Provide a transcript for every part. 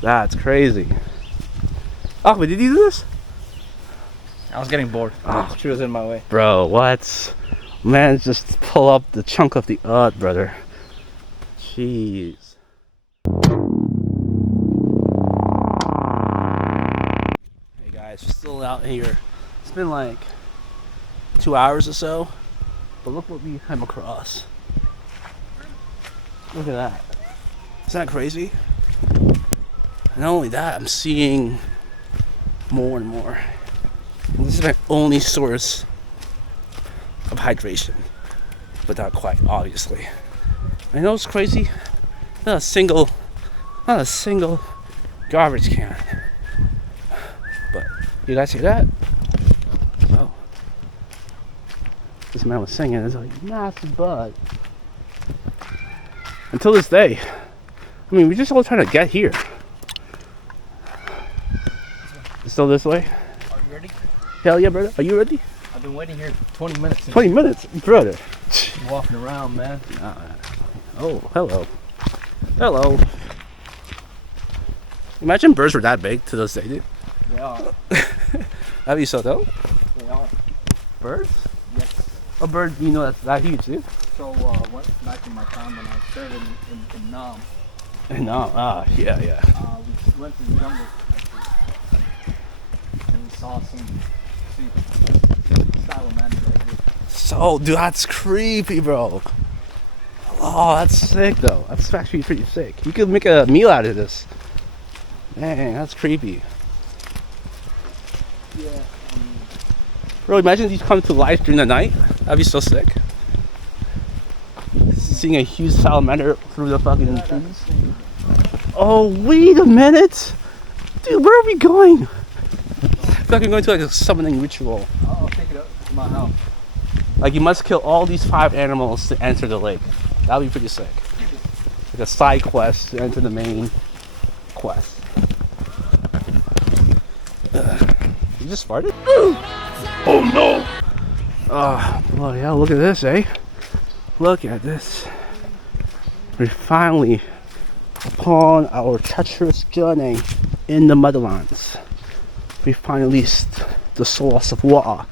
That's crazy. Oh, but did you do this? I was getting bored. Oh. She was in my way. Bro, what? Man, just pull up the chunk of the earth, brother. Jeez. Hey guys, we're still out here. It's been like 2 hours or so, but look what we came across. Look at that. Isn't that crazy? And not only that, I'm seeing more and more. And this is my only source of hydration, but not quite, obviously. I know it's crazy. Not a single garbage can. But you guys hear that? Oh, this man was singing. It's like massive bud. Until this day, I mean, we're just all trying to get here. It's still this way? Are you ready? Hell yeah, brother. Are you ready? I've been waiting here 20 minutes. 20 minutes, brother. Walking around, man. Oh, hello. Hello. Imagine birds were that big to this day, dude. They are. That'd be so dope. They are. Birds? Yes. A bird, you know, that's that huge, dude. So, back in my time when I served in Nam, No, yeah. we went to the jungle actually, and we saw some salamanders right here. So, dude, that's creepy, bro. Oh, that's sick, though. That's actually pretty sick. You could make a meal out of this. Dang, that's creepy. Yeah. Bro, imagine if you come to life during the night. That'd be so sick. Seeing a huge salamander through the fucking trees. Oh, wait a minute. Dude, where are we going? I feel like we're going to like a summoning ritual. I'll take it up to my house. Like you must kill all these 5 animals to enter the lake. That'd be pretty sick. Like a side quest to enter the main quest. You just farted? Oh no! Oh yeah, look at this, eh? Look at this. We're finally upon our treacherous journey in the Motherlands. We finally reached the source of water.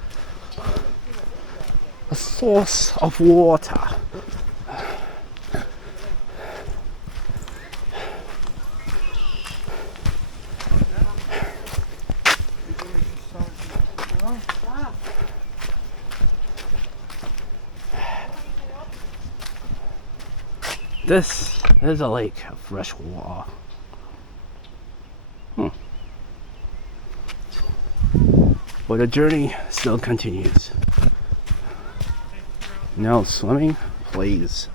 A source of water. This is a lake of fresh water. But the journey still continues. No swimming, please.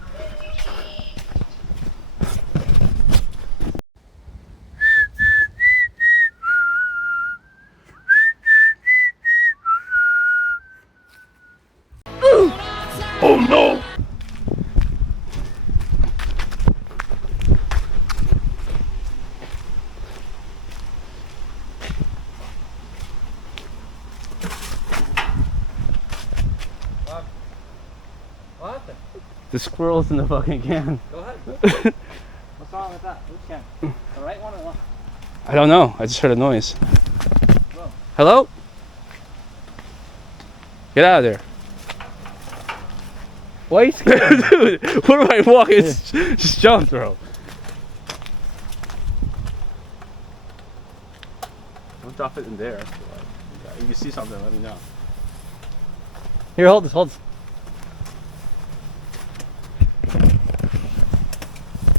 Oh no! What happened? The squirrel's in the fucking can. Go ahead. What's wrong with that? Which can? The right one or left? I don't know. I just heard a noise. Whoa. Hello? Get out of there. Why are you scared? Dude, where do I walk? It's just jump, bro. I'll drop it in there. If you see something, let me know. Here, hold this, hold this.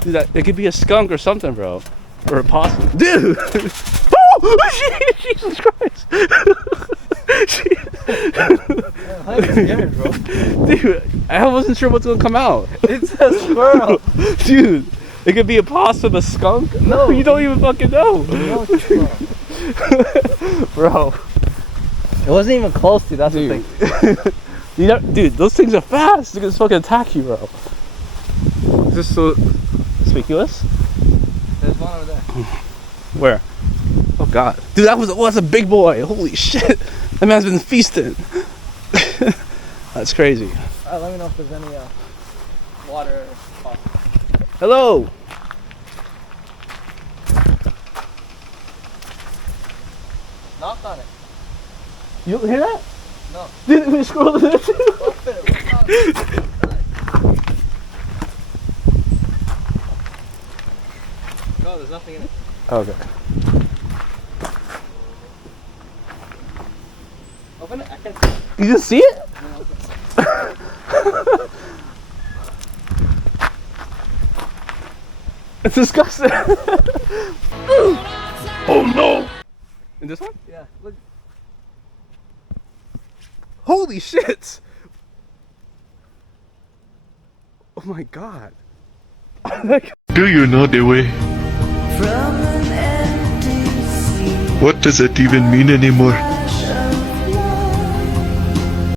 Dude, it could be a skunk or something, bro. Or a possum. Dude! Oh! Jesus Christ! I'm scared, bro. Dude, I wasn't sure what's gonna come out. It's a squirrel. Dude, it could be a possum, a skunk. No, you don't even fucking know. No, it's a squirrel. Bro. It wasn't even close to you, that's the thing. You know, dude, those things are fast. They can just fucking attack you, bro. Is this so conspicuous? There's one over there. Where? Oh god. Dude, that's a big boy. Holy shit. That man's been feasting. That's crazy. Alright, let me know if there's any water. Hello. Knock on it. You hear that? No. Dude, we scroll to this. Open it. Knock on it. No, there's nothing in it. Okay. Open it. I can't see it. You just see it? No, open it. It's disgusting. Oh no! In this one? Yeah. Look. Holy shit! Oh my god. Do you know the way? What does it even mean anymore?